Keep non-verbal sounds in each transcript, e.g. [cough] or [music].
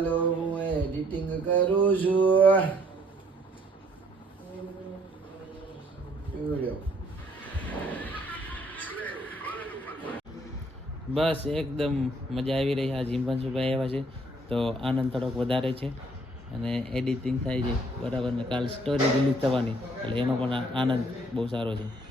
ચાલો હું એડિટિંગ કરું છું. બસ, એકદમ મજા આવી રહી. આ જીમ્પાન્સુભાઈ આવ્યા છે, તો આનંદ થોડોક વધારે છે અને એડિટિંગ થાય છે. બરાબર ને, કાલ સ્ટોરી રિલીઝ થવાની, એટલે એનો પણ આનંદ બહુ સારો છે.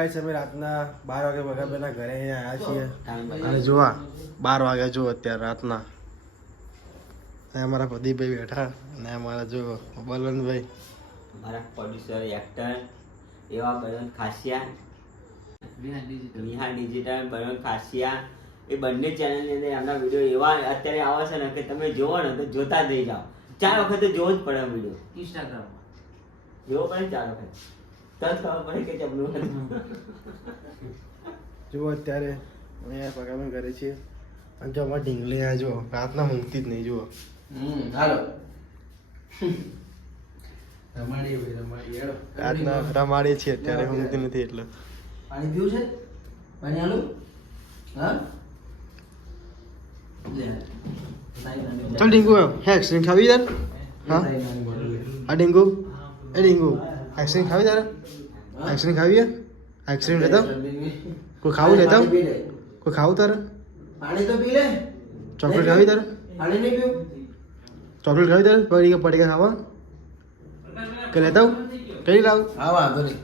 ગાઈસ અમે રાતના બાર વાગે બગાબેના ઘરે અહીંયા આવ્યા છીએ. અને જોવા બાર વાગ્યા જો અત્યારે રાતના. અને અમારા પ્રદીપભાઈ બેઠા અને અમારા જો બલવંતભાઈ. અમારા પ્રોડ્યુસર એક્ટર એવા બલવંત ખાસિયા વિહાર ડિજિટલ બલવંત ખાસિયા. એ બંને ચેનલની અંદર એમના વીડિયો એવા અત્યારે આવે છે ને કે તમે જોવો ને તો જોતા જ રહી જાઓ. ચાર વખત જોવો જ પડે વીડિયો ઇન્સ્ટાગ્રામમાં જોવો પડે ચાર વખત. [laughs] જુઓ અત્યારે અહીંયા પગામણ કરે છે અને જો અમારે ઢીંગલી આ જુઓ રાતના ઊંઘતી જ નહીં જુઓ. હાલો. રાતના રમાડીએ છીએ અત્યારે ઊંઘતી નથી એટલે. પાણી પીવું છે? પાણી હાલો હા? ચાલ ડીંગુ હે આઈસ્ક્રીમ ખાવી તાર હા? આ ડીંગુ એ ડીંગુ આઈસ્ક્રીમ ખાવી તારે? આઈસ્ક્રીમ ખાવી આઈસ્ક્રીમ લેતા કોઈ ખાવું લેતા. કોઈ ખાવું તારે? પાણી તો પી લે. ચોકલેટ ખાવી તારે? પાણી નહીં પીવું. ચોકલેટ ખાવી તારે? પડીકા પડીકા ખાવા? કે લેતા? કઈ લાવ હા વાંધો નહીં.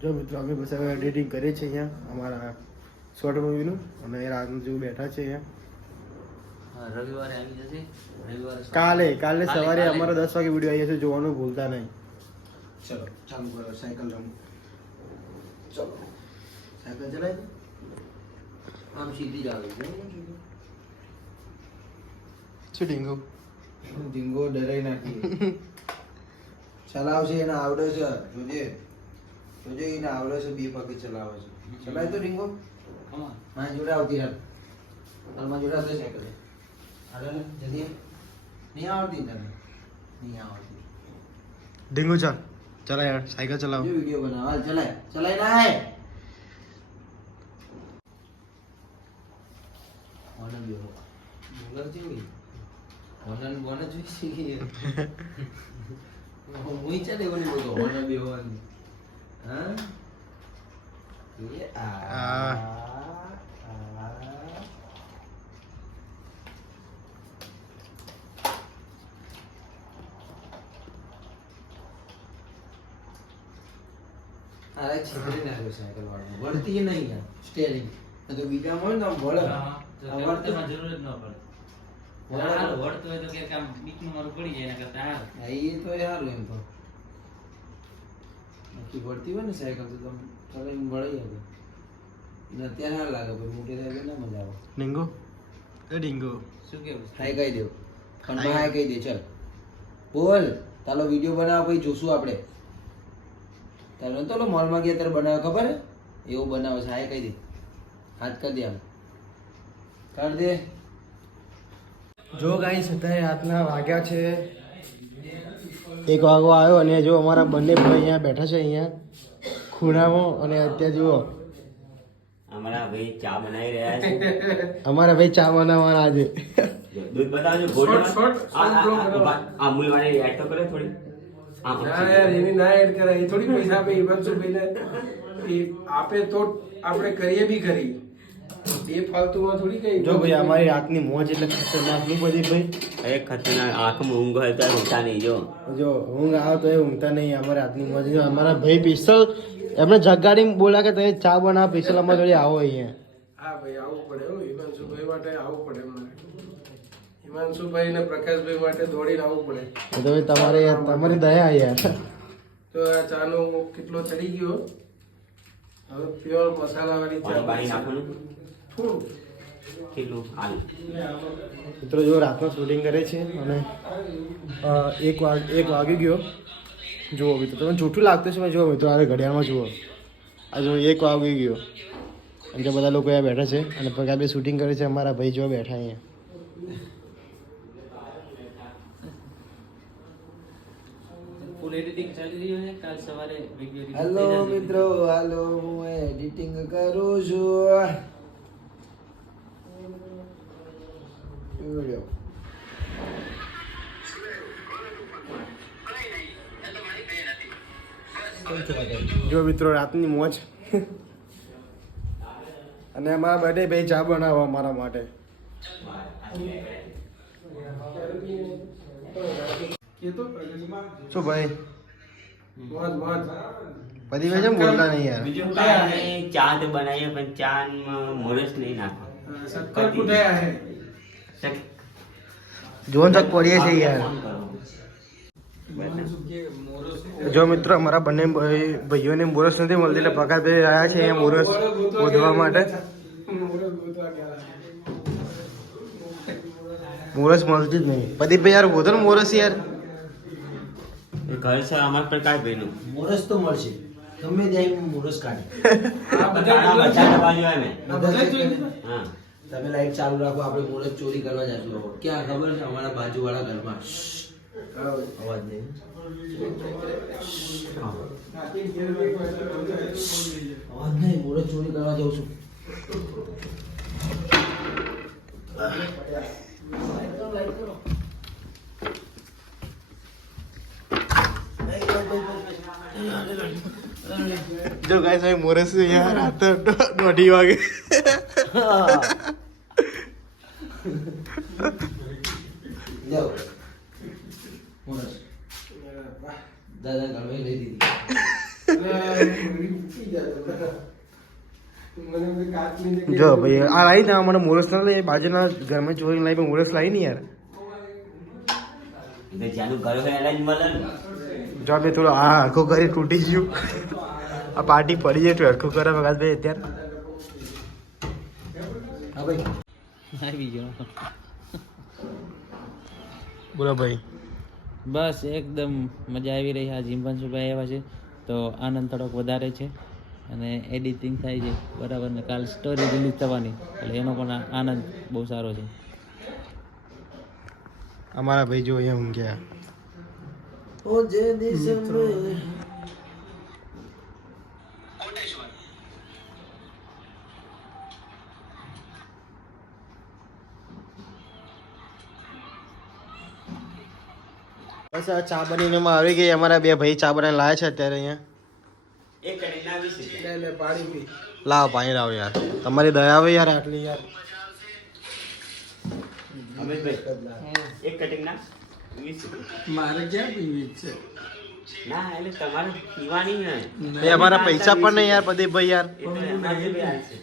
જો મિત્રો અમે બસ હવે એડિટિંગ કરીએ છીએ અહીંયા અમારા શોર્ટ મૂવીનું અને એ રાતનું જેવું બેઠા છે અહીંયા. રવિવારે આવી જશે. રવિવારે કાલે કાલે સવારે અમારો દસ વાગે વીડિયો આવી જશે જોવાનું ભૂલતા નહીં. ચલો ચાલુ કરો સાયકલ રમો. ચલો સાયકલ ચલાવી આમ સીધી જ આવે છે. ડીંગુ ઢીંગો? ડરાઈ નાખી ચલાવશે એને આવડે છે. જોજે. જોજે એને આવડે છે બે પગે ચલાવે છે. ચલાય તો મારા જોડે આવતી હાલ હાલમાં મારા જોડે સાયકલ. હાલો ને જલ્દી નહીં આવડતી તને નહીં આવડતી ડીંગુ ચાલ ચાલ યાર સાયકલ ચલાવ જો વીડિયો બનાવ હાલ ચલાય ચલાય ના હે ઓનન બેહો બોલર જેવી ઓનન બોન જ જોઈ હું મુઈ ચાલે બની બોલો ઓનન બેહવાની હા એ. આ. અરે છેતરી નાખ્યો સાયકલ વાળો વળતી નહીં યાર સ્ટેરિંગ તો બીજા હોય ને વળે. વળતે જરૂર જ ન પડે. વળતું હોય તો ક્યાંક આમ બીચનું મારું પડી જાય એના કરતા હારું. એ તો સારું એમ તો. બાકી વળતી હોય ને સાયકલ તો તમે ચલાવીને વળી આવે ને અત્યારે હાર લાગે ભાઈ મોટી એટલે ના મજા આવે. ડીંગો? એ ડીંગુ. શું કેવું હાય કહી દેવ પણ હાય કહી દે ચાલ. બોલ તાલો વીડિયો બનાવો પછી જોશું આપણે. તારે તો ઓલો મોલમાં ગયા ત્યારે બનાવ્યો ખબર હે એવું બનાવે છે હાય કહી દે હાથ કરી દે આમ કાઢ દે જો ગાઈસ અત્યારે રાતના વાગ્યા છે એક વાગો આવ્યો અને જો અમારા બંને ભાઈ અહીંયા બેઠા છે અહીંયા ખૂણામાં અને અત્યારે જુઓ અમારા ભાઈ ચા બનાવી રહ્યા છે અમારા ભાઈ ચા બનાવવાના આજે દૂધ બતાવજો અમૂલ વાળી એડ તો કરે થોડી આ, એની ના એડ કરાય. એ થોડી પૈસા આપે હિમાંશુભાઈને એ આપે તો આપણે કરીએ બી ખરી. એ ફાલતુમાં થોડી કઈ જો ભાઈ અમારી રાતની મોજ એટલે ખતરનાકનું બધી ભાઈ. અરે ખતરનાક. આંખમાં ઊંઘ હોય તો નહીં જો. જો ઊંઘ આવે તો એ ઊંઘતા નહીં અમારી રાતની મોજ. જો અમારા ભાઈ પિસ્તલ એમને જગાડી બોલા કે તમે ચા બના પિસ્તલ અમારા જોડે આવો અહીંયા. હા ભાઈ આવવું પડે હો. હિમાંશુભાઈ માટે આવવું પડે. એમને હિમાંશુભાઈ ને પ્રકાશભાઈ માટે દોડીને આવવું પડે. તો ભાઈ તમારે તમારી દયા યાર. તો આ ચાનો કેટલો ચડી ગયો? હવે પ્યોર મસાલા વાળી ચા બારી નાખવાનું? થોડું. મિત્રો જો રાતનો શૂટિંગ કરે છે અને એક વાગ એક વાગી ગયો. જુઓ મિત્રો તમને જૂઠું લાગતું છે મેં જુઓ મિત્રો આ ઘડિયાળમાં જુઓ. આ જો એક વાગી ગયો. અને જે બધા લોકો અહીંયા બેઠા છે અને પગાર બે શૂટિંગ કરે છે અમારા ભાઈ જો બેઠા અહીંયા. એડિટિંગ ચાલી રહ્યું છે કાલ સવારે વિડિયો હેલો મિત્રો. હાલો હું એડિટિંગ કરું છું. વિડિયો જો મિત્રો રાતની મોજ. અને અમારા બર્થડે ભાઈ ચા બનાવો અમારા માટે. શું ભાઈ? પછી ભાઈ કેમ બોલતા નહીં યાર. બીજું કાંઈ નહીં, ચા બનાવીએ પણ ચા મોરસ નહીં નાખો. જોન તક પડીએ છે યાર. જો મિત્રો અમારા બંને ભાઈ- ભાઈઓને મોરસ નથી મળતી એટલે પગારભાઈ રહ્યા છે અહીંયા મોરસ ગોધવા માટે. મોરસ મળતી જ નહીં. પ્રદીપભાઈ યાર ગોધો ને મોરસ યાર. એ ઘર છે અમાર પર કાંઈ ભાઈનું મોરસ તો મળશે. ગમે ત્યાં મોરસ કાઢે? હા. તમે લાઈટ ચાલુ રાખો આપણે મોરસ ચોરી કરવા જશું. ક્યાં ખબર છે અમારા બાજુવાળા ઘરમાં. અવાજ નહીં. અવાજ નહીં મોરસ ચોરી કરવા જાઉં છું. જો ગાઈસ હવે મોરસ અહીંયા રાત દોઢી વાગે દાદા લઈ દીધી જો ભાઈ આ લાવી ના મને મોરસ ના લઈ બાજુના ઘરમાં ચોરી લાવી પણ મોરસ લાવી ને યાર ઘર જ મેં થોડો આ હરખો કરી તૂટી ગયું આ પાર્ટી પડી જાય તો હરખું કરે પ્રકાશભાઈ અત્યારે ભાઈ આવી ગયો બોલો ભાઈ. બસ એકદમ મજા આવી રહી આ જીમ્પાન્સુભાઈ આવ્યા છે તો આનંદ થોડોક વધારે છે અને એડિટિંગ થાય છે. બરાબર ને કાલ સ્ટોરી રિલીઝ થવાની એટલે એનો પણ આનંદ બહુ સારો છે. અમારા ભાઈ જો અહીંયા ઊંઘ્યા. ઓ જે બસ આ ચા બનીને આવી ગઈ. અમારા બે ભાઈ ચા બનાવીને લાયા છે અત્યારે અહીંયા. લાવ લાવો પાણી લાવો યાર. તમારી દયા આવે યાર આટલી યાર. અમારા પૈસા પણ નહીં યાર પ્રદીપભાઈ યાર. એ તો એમાં જે બી હાલશે.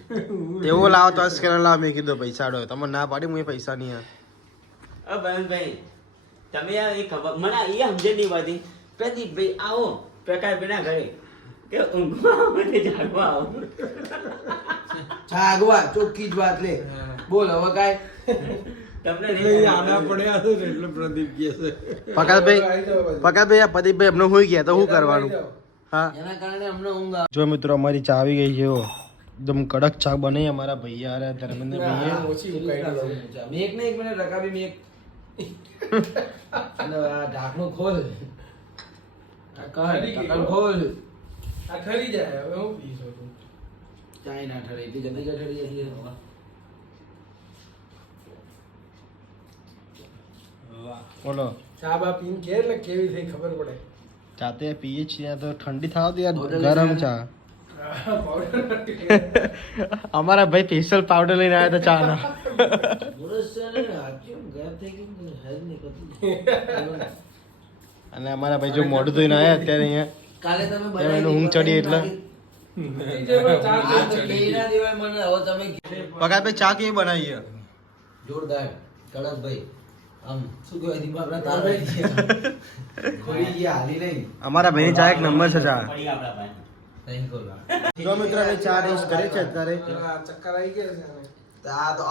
એવો લાવો તો સ્કેનર લાવો મેં કીધું પૈસા તમે ના પાડી હું પૈસા નહીં યાર. તમે યાર એ ખબર મને એ સમજે નહીં પડતી. પ્રદીપભાઈ આવો. પ્રકાશભાઈ ના ઘરે. કે ઊંઘવા જાગવા આવો. જાગવા ચોખ્ખી જ વાત લે. બોલ હવે કાય તમને નહીં એ આડા પડ્યા છે એટલે પ્રદીપ કહે છે. પકાશભાઈ આવી જાઓ બાજુ. પકાશભાઈ આ પ્રદીપભાઈ એમને હોઈ ગયા તો શું કરવાનું? હા. એના કારણે અમને ઊંઘ આવે. જો મિત્રો અમારી ચા આવી ગઈ છે ઓ. એકદમ કડક ચા બની અમારા ભાઈ યાર ધર્મેન્દ્ર ભાઈએ ના, ઓછી મેક ને એક મિનિટ રકાબી મેક ઢાંકણું ખોલ. ઢાંકણ ઢાંકણ ખોલ. આ ઠરી જાય હવે હું પી શકું? ચાય ના ઠરે એટલી જલ્દી ક્યાં ઠરી છે? બોલો. ચા બા પીને કે એટલે કેવી થઈ ખબર પડે. ચાતે પીએ છીએ તો ઠંડી થાવ તો યાર ગરમ ચા. [laughs] અમારા ભાઈ સ્પેશિયલ પાવડર લઈને આવ્યા હતા ચા ના અને અમારા ભાઈ જો મોઢું ધોઈને આવ્યા અત્યારે અહીંયા. કાલે તમે બનાવી ઊંઘ ચડી એટલે. જે ચા કેવી બનાવી જોરદાર. હાલી નહીં. અમારા ભાઈની ચા એક નંબર છે ચા. જો મિત્રો ચા ટેસ્ટ કરે છે અત્યારે. ચક્કર આવી ગયા છે. ને. તો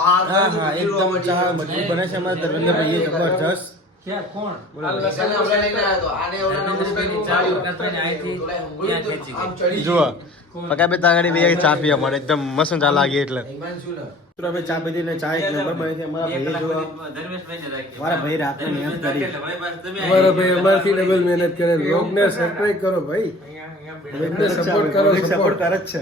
ચા તો તો પીવા મળે. એકદમ મસ્ત ચા લાગી એટલે. હિમાંશુ અમે ચા પીધી ને ચા એક નંબર બની છે. અમારા ભાઈએ જો મારા ભાઈ રાત્રે મહેનત કરી. અમારા ભાઈ અમારથી ડબલ મહેનત કરે. લોગને સબસ્ક્રાઇબ કરો ભાઈ. લોગને સપોર્ટ કરો સપોર્ટ સપોર્ટ કરે જ છે.